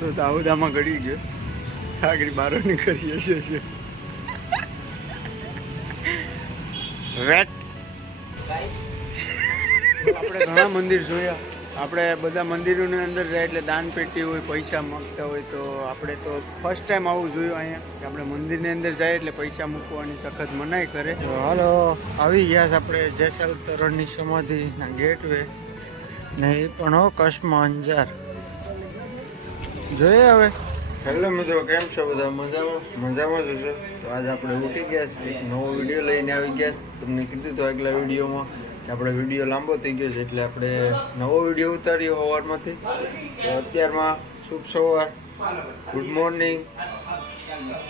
તો દાઉદામાં ગળી ગયો આગળ બારો નીકળીએ છીએ વેટ આપણે ઘણા મંદિર જોયા. આપણે બધા મંદિરોની અંદર જાય એટલે દાન પેટી હોય, પૈસા માગતા હોય, તો આપણે તો ફર્સ્ટ ટાઈમ આવું જોયું અહીંયા કે આપણે મંદિરની અંદર જાય એટલે પૈસા મૂકવાની સખત મનાઈ કરે. તો હાલો આવી ગયા છે આપણે જેસલ તોરણની સમાધિના ગેટ વે ને એ પણ હો કચ્છમાં અંજાર જોઈએ હવે. હેલો મિત્રો, કેમ છો બધા? મજામાં જ હશો. તો આજે આપણે ઉઠી ગયા છે, એક નવો વિડીયો લઈને આવી ગયા છે. તમને કીધું તો આગલા વિડીયોમાં કે આપણે વિડીયો લાંબો થઈ ગયો છે એટલે આપણે નવો વિડીયો ઉતાર્યો સવારમાંથી. તો અત્યારમાં શુભ સવાર, ગુડ મોર્નિંગ,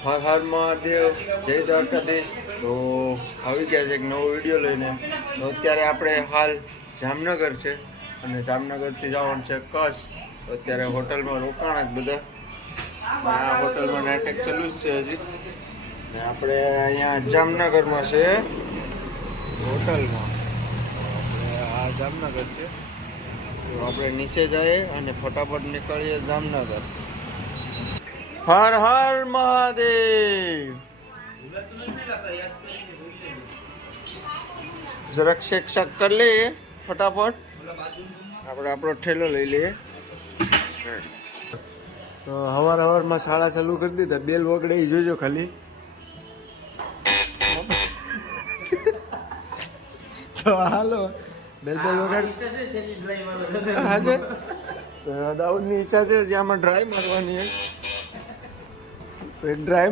હર હર મહાદેવ, જય દ્વારકાધીશ. તો આવી ગયા છે એક નવો વિડીયો લઈને. તો અત્યારે આપણે હાલ જામનગર છે અને જામનગરથી જવાનું છે કચ્છ. તો અત્યારે હોટલમાં રોકાણા જ બધા. આ હોટલમાં નાટક ચાલુ જ છે હજી. ને આપણે અહીંયા જામનગરમાં છે હોટલમાં. આ જામનગર છે. તો આપણે નીચે જઈએ અને ફટાફટ નીકળીએ જામનગર. હર હર મહાદેવ. જરાક શેક શાક કરી લઈએ ફટાફટ. આપણે આપણો ઠેલો લઈ લઈએ. તો હવારમાં શાળા ચાલુ કરી દીધા. બેલ વગડે એ જોજો ખાલી. તો હાલો બેલ વગાડ. હાજે તો દાઉદની ઈચ્છા છે જે આમાં ડ્રાય મારવાની. એક ડ્રાય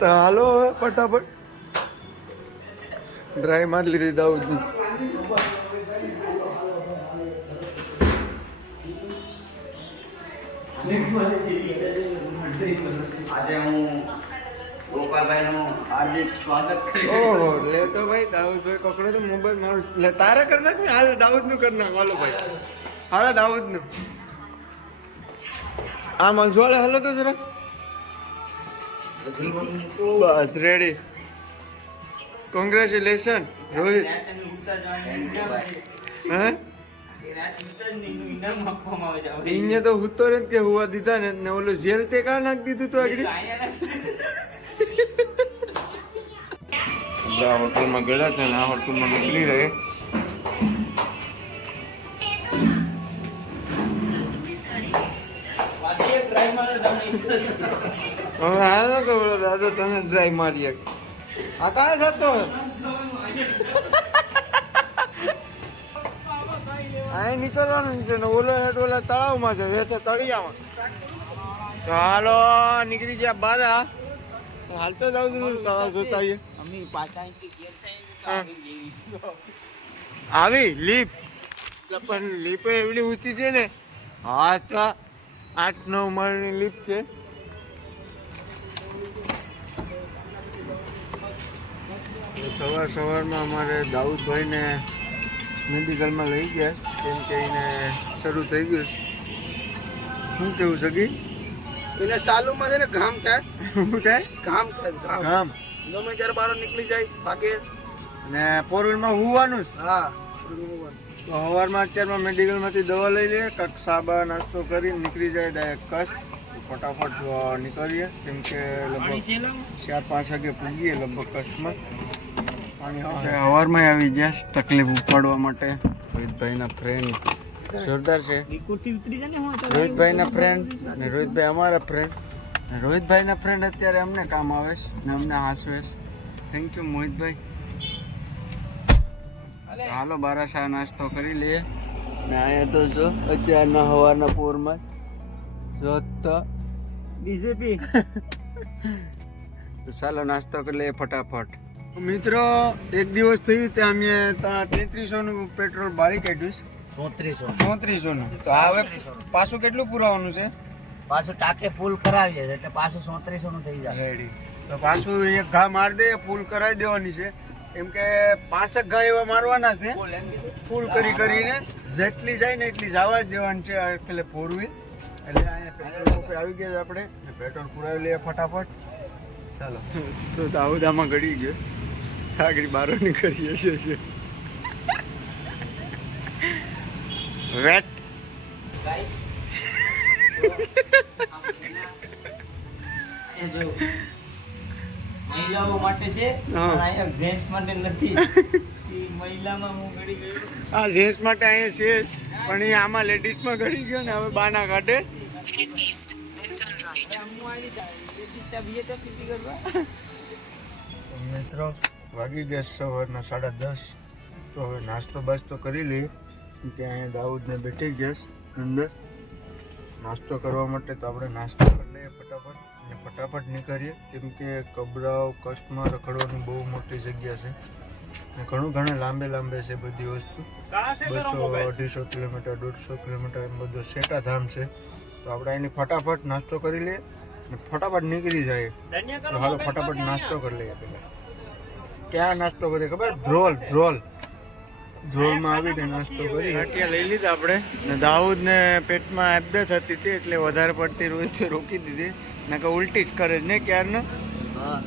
તો હાલો હવે ફટાફટ ડ્રાય મારી લીધી દાઉદની. આજે હું ગોપાલભાઈનું હાર્દિક સ્વાગત કરી. ઓહો, લે તો ભાઈ દાઉદભાઈ પકડો તો મોબાઈલ મારું. લે તારે કરી નાખ ને. હાલ દાઉદનું કરી નાખ. હાલો ભાઈ, હાલો દાઉદનું. આ મંસવાળે હાલો તો જરા. બસ રેડી. કોંગ્રેચ્યુલેશન રોહિત. હે અહીંયા તો હું તો નથી કે હુવા દીધા ને ઓલો જેલ તે કા નાખી દીધું તો આગળ. આપણે આ હોટલમાં ગયા છે ને આ હોટલમાં નીકળી રહે. હવે હાલ તો દાદા તમે ડ્રાઈવ મારી. આ કાં થતો અહીં નીકળવાનું છે ને ઓલો હેઠ ઓલા તળાવમાં છે, હેઠે તળિયામાં. તો હાલો નીકળી ગયા બાર. હાલતો જાવ છું તળાવ જોતા આવીએ. આવી લીપ પણ લીપ એવડી ઊંચી છે ને. હા તો 8-9 માળની લીપ છે. સવારમાં અમારે દાઉદભાઈને મેડિકલમાં લઈ ગયા કેમ કે એને શરૂ થઈ ગયું. શું કેવું સગી? એને સાલુમાં છે ને ઘામ થાય. શું થાય? ઘામ થાય. કામ ગમે ત્યારે બહાર નીકળી જાય ભાગે. ને ફોરવ્હીલમાં હોવાનું જ. હા, તો સવારમાં અત્યારમાં મેડિકલમાંથી દવા લઈ લઈએ, કંઈક સાબા નાસ્તો કરીને નીકળી જાય ડાયરેક્ટ કચ્છ. ફટાફટ નીકળીએ કેમ કે લગભગ 4-5 વાગે પૂગીએ લગભગ કચ્છમાં. સવારમાં આવી ગયા તકલીફ ઉપાડવા માટે. રોહિતભાઈના ફ્રેન્ડ જોરદાર છે. રોહિતભાઈના ફ્રેન્ડ અને રોહિતભાઈ અમારા ફ્રેન્ડ. રોહિતભાઈના ફ્રેન્ડ અત્યારે અમને કામ આવે છે ને અમને હાસવે છે. Thank you મોહિતભાઈ. હાલો બારાશા નાસ્તો કરી લઈએ. ને અહીંયા તો જો અત્યારના સવારના પોરમાં જો તો બીજેપી. તો ચાલો નાસ્તો કરી લઈએ ફટાફટ. મિત્રો એક દિવસ થયું ત્યાં અમે 3300નું પેટ્રોલ બાળી કાઢ્યું. 3400નું. તો હવે પાછું કેટલું પુરાવાનું છે? પાછું ટાંકે ફૂલ કરાવીએ એટલે પાછું 3400 નું થઈ જાય. રેડી. તો પાછું એક ઘા મારી દે, ફૂલ કરાવી દેવાની છે. કેમ કે 5 ઘા એવા મારવાના છે ફૂલ કરીને. જેટલી જાય ને એટલી જવા જ દેવાની છે. એટલે 4 વ્હીલ એટલે અહીંયા પેટ્રોલ પંપે આવી ગયા આપણે. પેટ્રોલ પુરાવી લઈએ ફટાફટ. ચાલો. તો દાઉદામાં ગળી ગયો આગળ બારો નીકળીએ છીએ. વેટ ગાઈસ એ જો મહિલાઓ માટે છે હા. પણ અહીંયા જેન્ટ્સ માટે નથી ઈ મહિલામાં હું ગળી ગયો આ જેન્ટ્સ માટે અહીંયા છે પણ એ આમાં લેડીઝમાં ગળી ગયો ને હવે બાના કાઢે હું આવી જાય ચાબીએ તો પીપી કરવા મિત્રો વાગી ગયા સવારના 10:30 તો હવે નાસ્તો બાસ્તો કરી લઈએ કેમ કે અહીંયા દાઉદને બેઠી ગયા અંદર નાસ્તો કરવા માટે તો આપણે નાસ્તો કરી લઈએ ફટાફટ અને ફટાફટ નીકળીએ કેમ કે કબરાવ કચ્છમાં રખડવાની બહુ મોટી જગ્યા છે અને ઘણું લાંબે છે બધી વસ્તુ 200-250 કિલોમીટર 150 કિલોમીટર એમ બધું સેટાધામ છે તો આપણે એની ફટાફટ નાસ્તો કરી લઈએ અને ફટાફટ નીકળી જાય તો હાલો ફટાફટ નાસ્તો કરી લઈએ પેલા ક્યાં નાસ્તો કરીએ ખબર ધ્રોલમાં આવીને નાસ્તો કરી ગાંઠિયા લઈ લીધા આપણે ને દાઉદને પેટમાં એબદત હતી તે એટલે વધારે પડતી રોજ રોકી દીધી ને કે ઉલટી જ કરે જ ને ક્યારનો હા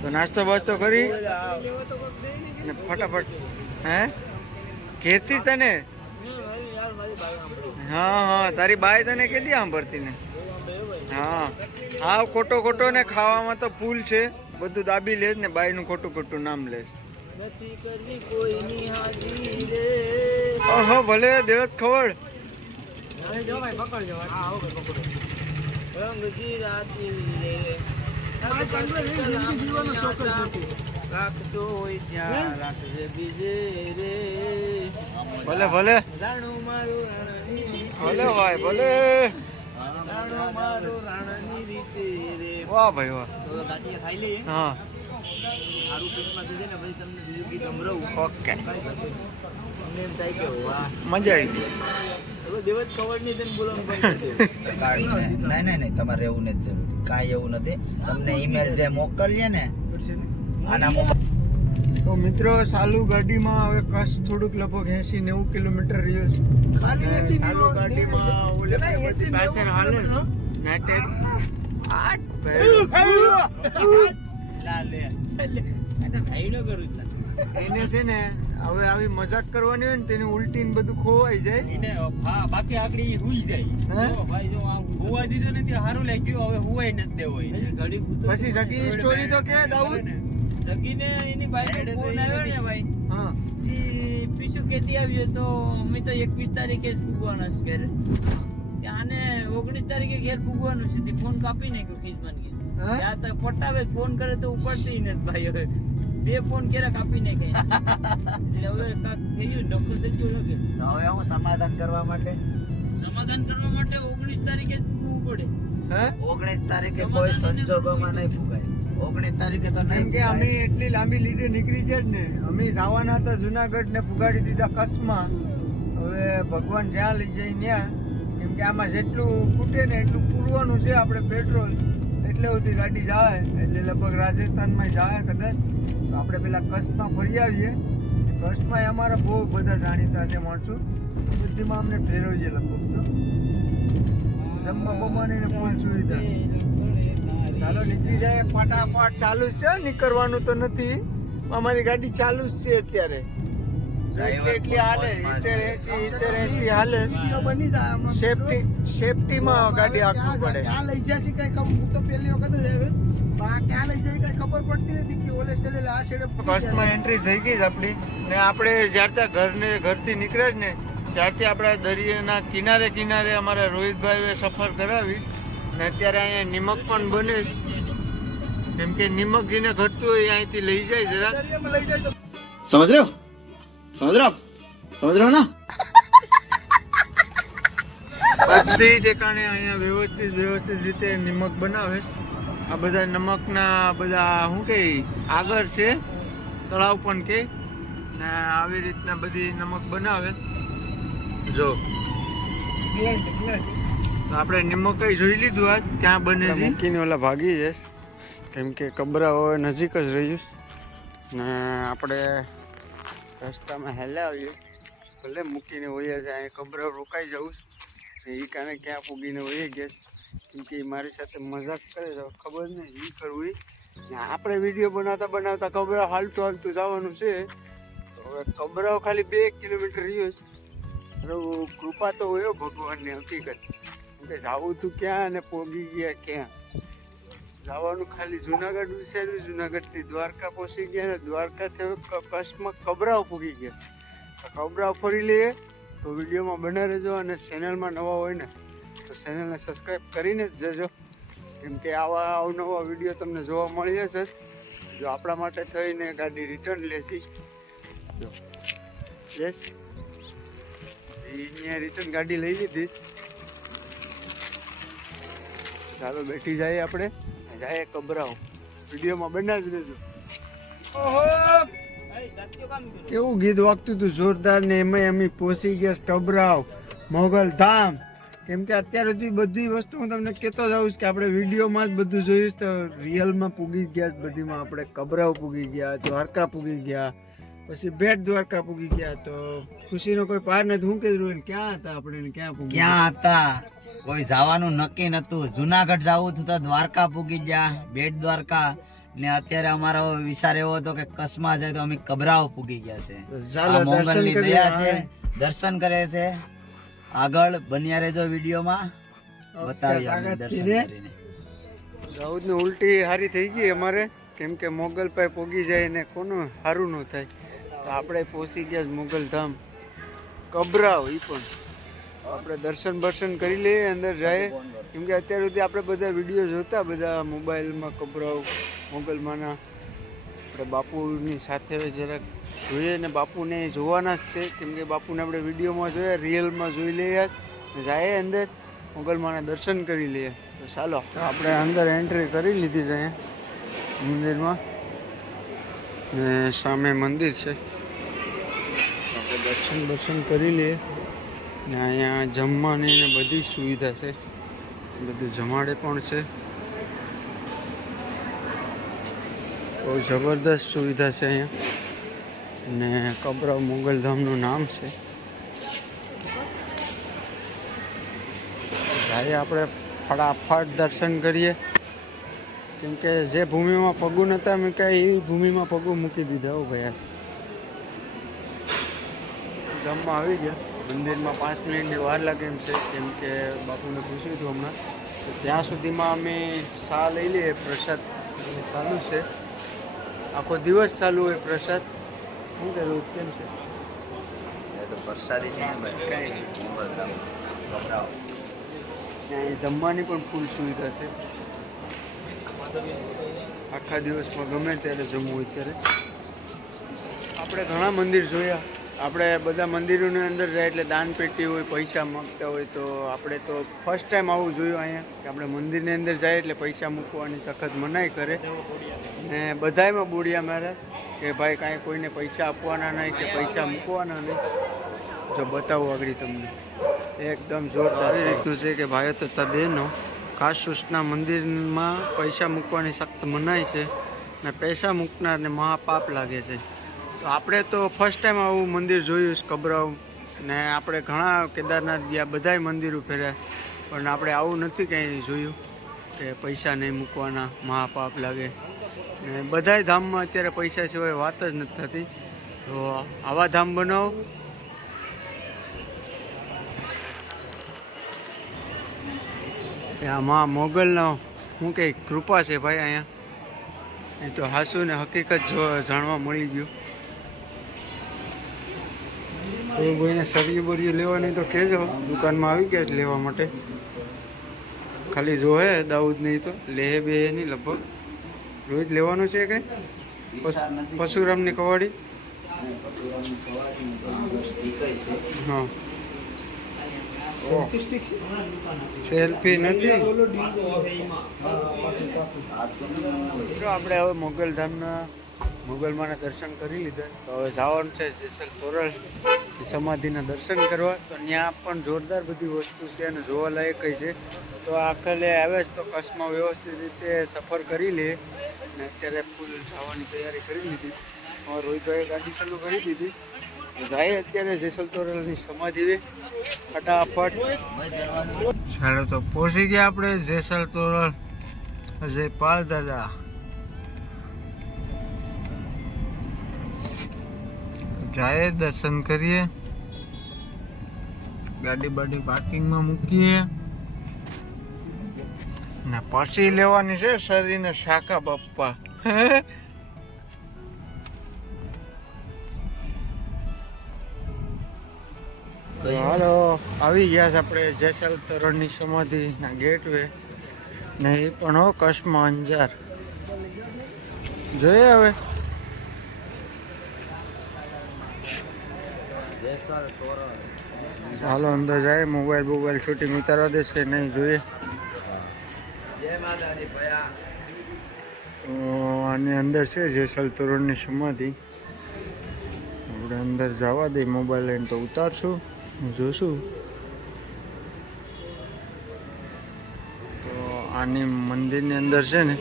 તો નાસ્તો બાસ્તો કરી ને ફટાફટ હે ઘેરથી તને હા તારી બાઈ તને કેદી સાંભળતી ને હા ખોટો ને ખાવામાં તો ફૂલ છે બધું દાબી લે ને બાઈનું ખોટું નામ લે નથી કરવી કોઈની હાજી રે ઓહો ભલે દેવત ખવડ હવે જો ભાઈ પકડજો હા ઓકે પકડો રંગજી રાતી રે રાખતો હોય ત્યાં રાખજે બીજે રે ભલે રાણું મારું રાણની ભલે ભાઈ ભલે રાણું મારું રાણની રીતે રે વાહ ભાઈ વાહ તો ગાંઠિયા ખાઈ લઈએ હા સારું પેટમાં જશે ને પછી તમને બીજું ગીત સંભળાવું ઓકે અમને એમ થાય કે વાહ મજા આવી ગઈ હવે દેવત ખબર નહીં તને બોલવાનું નહીં તમારે એવું નથી જરૂરી કાંઈ એવું નથી તમને ઈમેલ જે મોકલીએ ને આના તો મિત્રો સાલુ ગાડીમાં હવે કચ્છ થોડુંક લગભગ 80-90 કિલોમીટર રહ્યો છે ખાલી સાલુ ગાડીમાં ઓલે બધી પાછળ હાલે ને નાટક આટ લે આ તો ભાઈનો કરું છું એને છે ને હવે આવી મજાક કરવાની હોય ને તેને ઉલટી ને બધું ખોવાઈ જાય એને હા બાકી આગળ ઈ હુઈ જાય હે? જો ભાઈ જો આ હુવા દીધો ને તે સારું લાગ્યું હવે હુવાય નથી દેવો ઘડી પછી જગીની સ્ટોરી તો કે દાઉદ જગીને એની ભાઈ ફોન આવ્યો ને ભાઈ હા ઈ પીછું કેતી આવ્યો તો અમે તો 21 તારીખે જ પૂગવાના છે ઘરે આને 19 તારીખે ઘેર પૂગવાનું છે તે ફોન કાપી નાખ્યો ખીજમાન કે હે? ત્યાં તો પટાવે ફોન કરે તો ઉપાડતી નથી ભાઈ હવે બે ફોન કેરા કાપી નાખ્યા એટલે હવે કાક થયું ડોક્ટર થઈ ગયો લાગે હવે હું સમાધાન કરવા માટે સમાધાન કરવા માટે 19 તારીખે જ પૂગવું પડે હે 19 તારીખે કોઈ સંજોગોમાં નહીં ફૂગાય 19 તારીખે તો કેમ નહીં કે અમે એટલી લાંબી લીડે નીકળી જાય ને અમે જવાના હતા જુનાગઢ ને પુગાડી દીધા કચ્છમાં હવે ભગવાન જ્યાં લઈ જાય ત્યાં કેમ કે આમાં જેટલું ખૂટે ને એટલું પૂરવાનું છે આપણે પેટ્રોલ એટલે સુધી ગાડી જાય એટલે લગભગ રાજસ્થાનમાં જાય કદાચ તો આપણે પેલા કચ્છમાં ફરી આવીએ કચ્છમાં અમારા બહુ બધા જાણીતા છે માણસો બધીમાં અમને ફેરવીએ લગભગ તો જમવા બમવાની ને ફૂલ સુવિધા ચાલો નીકળી જાય ફટાફટ ચાલુ જ છે નીકળવાનું તો નથી અમારી ગાડી ચાલુ જ છે અત્યારે એટલી હાલે 70-80 હાલે સેફટીમાં ગાડી આખવી પડે ક્યાં લઈ જશે કઈ ખબર હું તો પહેલી વખત જ આવ્યો ક્યાં લઈ જાય કઈ ખબર પડતી નથી કે ઓલે છેલ્લે આ છેડે ફર્સ્ટમાં એન્ટ્રી થઈ ગઈ જ આપણી ને આપણે જ્યારથી ઘરથી નીકળ્યા જ ને ત્યારથી આપણે દરિયાના કિનારે અમારા રોહિતભાઈએ સફર કરાવી ને અત્યારે અહીંયા નિમક પણ બને છે. કેમ કે નિમક જેને ઘટતું હોય એ અહીંથી લઈ જાય જરા દરિયામાં લઈ જાય તો સમજ રહ્યો ના બધી ઠેકાણે અહીંયા વ્યવસ્થિત રીતે નિમક બનાવે છે. આ બધા નમકના બધા શું કે આગળ છે તળાવ પણ કે ને આવી રીતના બધી નમક બનાવે છે. જો તો આપણે નિમક જોઈ લીધું આજ ક્યાં બને છે મૂકીને ઓલા ભાગી છે કેમ કે કબરા હોય નજીક જ રહ્યું ને આપણે રસ્તામાં હેલા આવીએ ભલે મૂકીને હોઈએ છે અહીંયા કબરા રોકાઈ જવું એ કારણે ક્યાં પૂગીને હોઈએ ગયા કેમ કે મારી સાથે મજાક કરે તો ખબર નહીં એ કરવું ને આપણે વિડીયો બનાવતા કબરા હાલતું જવાનું છે તો હવે કબરાઓ ખાલી 2 કિલોમીટર રહ્યું છે કૃપા તો હોય ભગવાનની હકીકત. કે જાવું તું ક્યાં અને પોગી ગયા ક્યાં. જવાનું ખાલી જુનાગઢ વિચાર્યું, જુનાગઢથી દ્વારકા પહોંચી ગયા ને દ્વારકાથી કચ્છમાં કબરાવ પૂગી ગયા. કબરાવ ફરી લઈએ તો વિડીયોમાં બને રહેજો, અને ચેનલમાં નવા હોય ને તો ચેનલને સબસ્ક્રાઈબ કરીને જ જજો, કેમ કે આવા અવનવા વિડીયો તમને જોવા મળી જશે. જો આપણા માટે થઈને ગાડી રિટર્ન લેશી, જો યસ અહીંયા રિટર્ન ગાડી લઈ લીધી. ચાલો બેઠી જાય, આપણે જાય કબરાવ. વિડીયોમાં બના જ રહેજો. ઓહો કેવું ગીત વાગતું હતું જોરદાર, ને એમાં અમે પહોંચી ગયા કબરાવ મોગલ ધામ. કેમ કે અત્યાર સુધી બધી વસ્તુ હું તમને કહેતો જાઉં કે આપણે વિડીયોમાં જ બધું જોયું તો રિયલમાં પૂગી ગયા બધીમાં. આપણે કબરાવ પૂગી ગયા, દ્વારકા પૂગી ગયા, પછી બેટ દ્વારકા પૂગી ગયા. તો ખુશીનો કોઈ પાર નથી. હું કહેલું ક્યાં હતા આપણે, ક્યાં પૂગી ક્યાં હતા? કોઈ જવાનું નક્કી નતું. જુનાગઢ જવું હતું તો દ્વારકા પૂગી ગયા, બેટ દ્વારકા. ને અત્યારે અમારો વિચાર એવો હતો કે કચ્છમાં જાય તો અમે કબરાવ પૂગી ગયા છે. ચાલો આ મોંગલની દર્શન દયા છે, કરીએ. દર્શન કરે છે. આગળ બન્યા રહેજો વિડીયોમાં, બતાવીએ અમે દર્શન કરીને. દાઉદને ઉલટી હારી થઈ ગઈ અમારે, કેમ કે મોગલ પાસે પોગી જાય ને કોનું સારું ન થાય. તો આપણે પહોંચી ગયા મોગલ ધામ કબરાવ. એ પણ આપણે દર્શન બર્શન કરી લઈએ, અંદર જાય. કેમ કે અત્યાર સુધી આપણે બધા વિડીયો જોતા બધા મોબાઈલમાં કબરાવ મોગલમાંના. આપણે બાપુની સાથે જરાક જોઈએ ને બાપુને જોવાના જ છે, કેમ કે બાપુને આપણે વિડીયોમાં જોયા, રિયલમાં જોઈ લઈએ. જાય અંદર મોગલમાંના દર્શન કરી લઈએ. તો ચાલો આપણે અંદર એન્ટ્રી કરી લીધી છે અહીંયા મંદિરમાં, ને સામે મંદિર છે. આપણે દર્શન બર્શન કરી લઈએ. ને અહીંયા જમવાની ને બધી સુવિધા છે, બધું જમાડે પણ છે. બહુ જબરદસ્ત સુવિધા છે અહીંયા. ને કબરાવ મોગલધામનું નામ છે. જ્યારે આપણે ફટાફટ દર્શન કરીએ, કેમ કે જે ભૂમિમાં પગું નહોતા મૂક્યા એ ભૂમિમાં પગું મૂકી દીધા હો ગયા છે. ગામમાં આવી ગયા. મંદિરમાં 5 મિનિટની વાર લાગે એમ છે, કેમ કે બાપુને પૂછ્યું હતું હમણાં. તો ત્યાં સુધીમાં અમે શા લઈ લઈએ. પ્રસાદ ચાલુ છે, આખો દિવસ ચાલુ હોય પ્રસાદ. શું કહેવું કેમ છે? તો પ્રસાદી છે ને ભાઈ, કાંઈ નહીં. મોગલધામ કબરાવ. ત્યાં જમવાની પણ ફૂલ સુવિધા છે. આખા દિવસમાં ગમે ત્યારે જમવું હોય ત્યારે. આપણે ઘણા મંદિર જોયા. આપણે બધા મંદિરોની અંદર જાય એટલે દાન પેટી હોય, પૈસા માગતા હોય. તો આપણે તો ફર્સ્ટ ટાઈમ આવું જોયું અહીંયા કે આપણે મંદિરની અંદર જાય એટલે પૈસા મૂકવાની સખત મનાઈ કરે. ને બધાયમાં બોડિયા મારે કે ભાઈ કાંઈ કોઈને પૈસા આપવાના નહીં કે પૈસા મૂકવાના નહીં. જો બતાવું આગળ તમને, એકદમ જોરદાર રીતનું છે કે ભાઈઓ તથા બહેનો, ખાસ સૂચના મંદિરમાં પૈસા મૂકવાની સખ્ત મનાઈ છે, ને પૈસા મૂકનારને મહાપાપ લાગે છે. તો આપણે તો ફર્સ્ટ ટાઈમ આવું મંદિર જોયું છે કબરાવ. ને આપણે ઘણા કેદારનાથ ગયા, બધાય મંદિરો ફેર્યા, પણ આપણે આવું નથી કંઈ જોયું કે પૈસા નહીં મૂકવાના મહાપાપ લાગે. ને બધાય ધામમાં અત્યારે પૈસા સિવાય વાત જ નથી થતી. તો આવા ધામ બનાવો. આમાં મોગલનો શું કંઈ કૃપા છે ભાઈ અહીંયા. એ તો હાસુ ને હકીકત જાણવા મળી ગયું. કોઈ કોઈને સરિયું બરિયું લેવાની તો કહેજો, દુકાનમાં આવી ગયા લેવા માટે. ખાલી જોહે દાઉદ નહીં તો લેહે બે નહીં લગભગ. રોજ લેવાનું છે કંઈ પરશુરામની કવાડી. હા સેલ્ફી નથી. આપણે હવે મોગલધામના મોગલમાંના દર્શન કરી લીધા. તો હવે જવાનું છે જેસલ તોરલ સમાધિના દર્શન કરવા. તો ત્યાં પણ જોરદાર બધી વસ્તુ છે અને જોવાલાયક છે. તો આખલે આવે તો કચ્છમાં વ્યવસ્થિત રીતે સફર કરી લે. અને અત્યારે ફૂલ જવાની તૈયારી કરી લીધી. રોહિતભાઈએ ગાડી ચાલુ કરી દીધી. જાય અત્યારે જેસલ તોરલની સમાધિ ફટાફટ. ચાલો તો પહોંચી ગયા આપણે જેસલ તોરલ જયપાલ દાદા. જાય દર્શન કરીએ. ગાડી બાડી પાર્કિંગમાં મૂકીએ ને પછી લેવાની છે શરીરને શાકા બાપ્પા. તો હાલો આવી ગયા છે આપણે જેસલ તોરણની સમાધિના ગેટવે ને એ પણ હો કચ્છમાં અંજાર. જોઈએ હવે હાલો અંદર જાય. મોબાઈલ શૂટિંગ ઉતારવા દેશે નહીં જોઈએ. આની અંદર છે જેસલ તોરણની સમાધિ. આપણે અંદર જવા દઈએ. મોબાઈલ લઈને તો ઉતારશું, જોશું. તો આની મંદિરની અંદર છે ને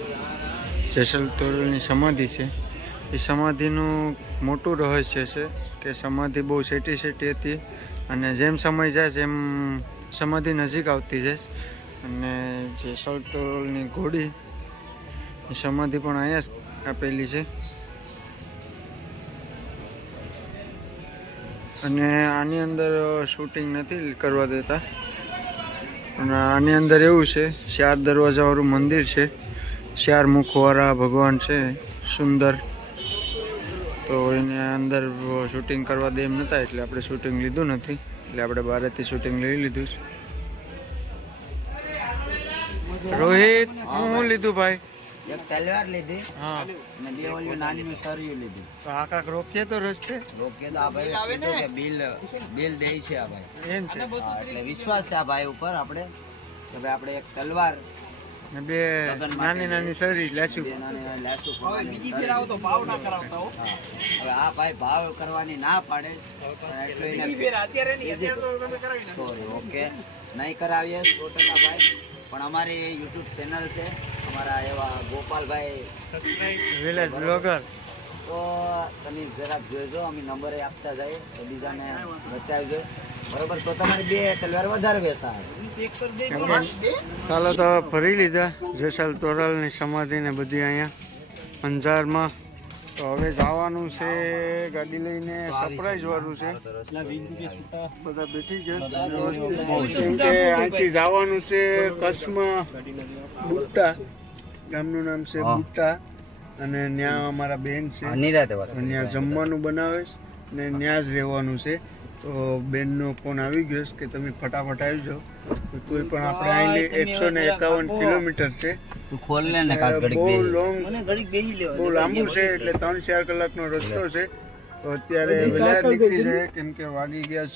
જેસલ તોરણની સમાધિ છે. એ સમાધિનું મોટું રહસ્ય છે કે સમાધિ બહુ સેટી હતી અને જેમ સમય જાય એમ સમાધિ નજીક આવતી જાય. અને જેસલ તોરણની ઘોડી સમાધિ પણ અહીંયા જ આપેલી છે. અને આની અંદર શૂટિંગ નથી કરવા દેતા. અને આની અંદર એવું છે 4 દરવાજાવાળું મંદિર છે. 4 મુખવાળા ભગવાન છે સુંદર. તો એને અંદર શૂટિંગ કરવા દે એમ નહોતા એટલે આપણે શૂટિંગ લીધું નથી. એટલે આપણે બહારથી શૂટિંગ લઈ લીધું છે. રોહિત હું લીધું ભાઈ? એક તલવાર લીધી હા અને 2 ઓલી નાની સરિયું લીધી. તો આ કાક રોકીએ તો રસ્તે રોકે તો આ ભાઈ કીધું કે બિલ દે છે આ ભાઈ. એમ છે. હા, એટલે વિશ્વાસ છે આ ભાઈ ઉપર આપણે કે ભાઈ આપણે એક તલવાર ને 2 નાની સરી લેશું. બે નાની નાની લેશું. બીજી ફેર આવો તો ભાવ ના કરાવતા હો. હવે આ ભાઈ ભાવ કરવાની ના પાડે છે. એટલું એને બીજી ફેર અત્યારે નહીં, અત્યારે તો તમે કરાવી નાખો. સોરી ઓકે નહીં કરાવીએ 100% ભાઈ. પણ અમારી યુટ્યુબ ચેનલ છે અમારા એવા ગોપાલભાઈ વિલેજ બ્લોગર. તો તમે જરાક જોઈજો. અમે નંબર આપતા જાય તો બીજાને બતાવજો બરોબર. તો તમારી 2 તલવાર વધારે વેચાય. ચાલો તો ફરી લીધા જેસલ તોરણની સમાધિ ને બધી અહીંયા અંજારમાં. તો હવે જવાનું છે ગાડી લઈને. સરપ્રાઈઝ વાળું છે. બધા બેઠી જશે કેમ કે અહીંથી જવાનું છે કચ્છમાં બુટ્ટા ગામનું નામ છે બુટ્ટા. અને ત્યાં અમારા બેન છે નિરાતે ત્યાં જમવાનું બનાવે છે ને ત્યાં જ રહેવાનું છે. તો બેનનો ફોન આવી ગયો છે કે તમે ફટાફટ આવી જાઓ. તો તોય પણ આપણે અહીં 151 કિલોમીટર છે. તું ખોલ લે ને ખાસ ઘડી બહુ બે. લોંગ બહુ લાંબુ છે એટલે 3-4 કલાકનો રસ્તો છે. તો અત્યારે વહેલા નીકળી જાય કેમ કે વાગી ગયા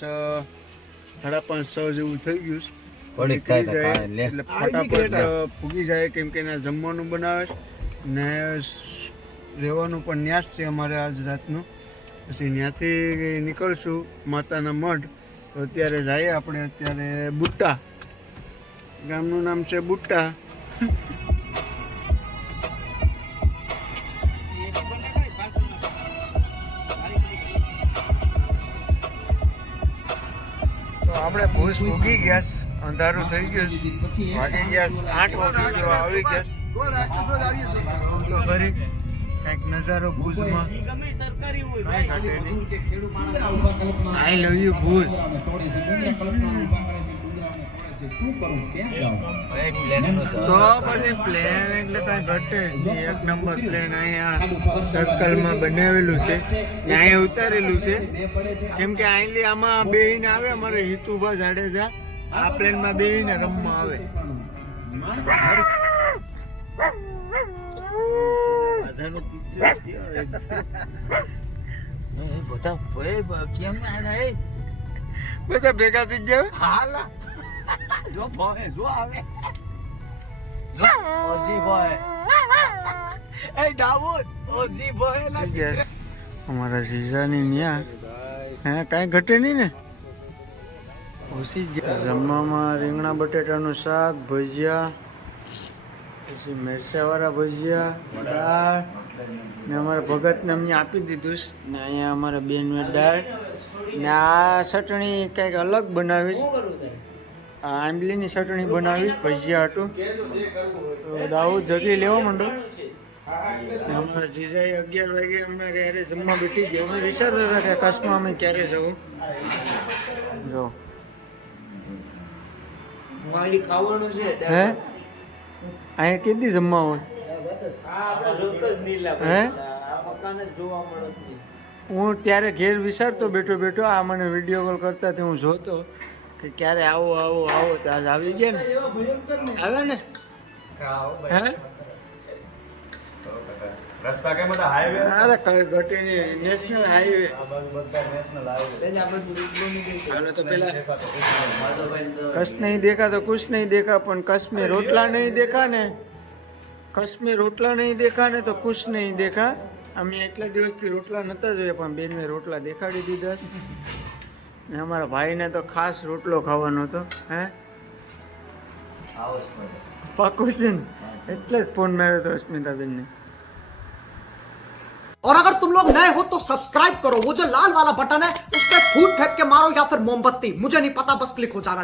5:30-6 જેવું થઈ ગયું છે. થોડીક નીકળી થાય તો જાય કાંઈ લે. એટલે ફટાફટ પૂગી જાય કેમ કે એના જમવાનું બનાવે છે ને રહેવાનું પણ ન્યાસ છે અમારે આજ રાતનું. પછી ત્યાંથી નીકળશું માતાના મઢ. તો અત્યારે જઈએ આપણે અત્યારે બુટ્ટા ગામનું નામ છે બુટ્ટા. તો આપણે ભુજ ભૂગી ગયા. અંધારું થઈ ગયું. વાગી ગયા 8 વાગે જેવા આવી ગયા. તો ફરી કંઈક નજારો ભુજમાં સરકારી હોય કાંઈ ઘટે નહીં. આઈ લવ યુ ભુજ. તો પછી પ્લેન એટલે કાંઈ ઘટે જ નહીં. 1 નંબર પ્લેન અહીંયા સર્કલમાં બનાવેલું છે. અહીંયા ઉતારેલું છે કેમ કે અહીંથી આમાં બેહીને આવે અમારે હિતુભા જાડેજા. આ પ્લેનમાં બેહીને રમવા આવે. બધા ભેગા થઈ ગયા. જો ભોય જો આવે જો ઓજી ભોય એ દાઉદ ઓજી ભોય થઈ ગયા. અમારા જીજાની ન્યા હે કાંઈ ઘટે નહીં ને. ઓછી જમવામાં રીંગણા બટેટાનું શાક, ભજીયા, પછી મિરચાવાળા ભજીયા, દાળ ને અમારા ભગતને અમને આપી દીધું છે. ને અહીંયા અમારા બેનને દાળ ને આ ચટણી કંઈક અલગ બનાવીશ. આ આંબલીની ચટણી બનાવીશ ભજીયા હતું. તો દાઉદ જગી લેવા માંડો. અમારા જીજાએ 11 વાગે અમારે યારે જમવા બેઠી ગયા. અમે વિચારતા હતા કે કચ્છમાં અમે ક્યારે જવું. જો મારી ખાવાનું છે હે અહીંયા કેટલી જમવા હોય આ આપણે જોતો જ નીલા હે? આ મકાન જ જોવા મળે જ નહીં. હું ત્યારે ઘેર વિચારતો બેઠો બેઠો આ મને વિડીયો કોલ કરતા તે હું જોતો કે ક્યારે આવો આવો આવો તો આજ આવી ગયા ને એવા ભયંકર ને આવે ને હે રસ્તા કેમ હતા હાઈવે અરે કઈ ઘટીની નેશનલ હાઈવે બધા નેશનલ હાઈવે એટલે આપણે થોડુંક બની ગયું. હાલો તો પેલા કશ નહીં દેખા તો કુછ નહીં દેખા પણ કશ में રોટલા નહીં દેખા ને કશ में રોટલા નહીં દેખા ને તો કુછ નહીં દેખા અમે એટલા દિવસથી રોટલા નતા જોયા પણ બેન મેં રોટલા દેખાડી દીધા છે. ને અમારા ભાઈને તો ખાસ રોટલો ખાવાનો હતો હે પાકું છે ને એટલે જ ફોન માર્યો હતો અસ્મિતાબેનને और अगर तुम लोग नए हो तो सब्सक्राइब करो, वो जो लाल वाला बटन है उस पर फूट फेंक के मारो या फिर मोमबत्ती, मुझे नहीं पता, बस क्लिक हो जाना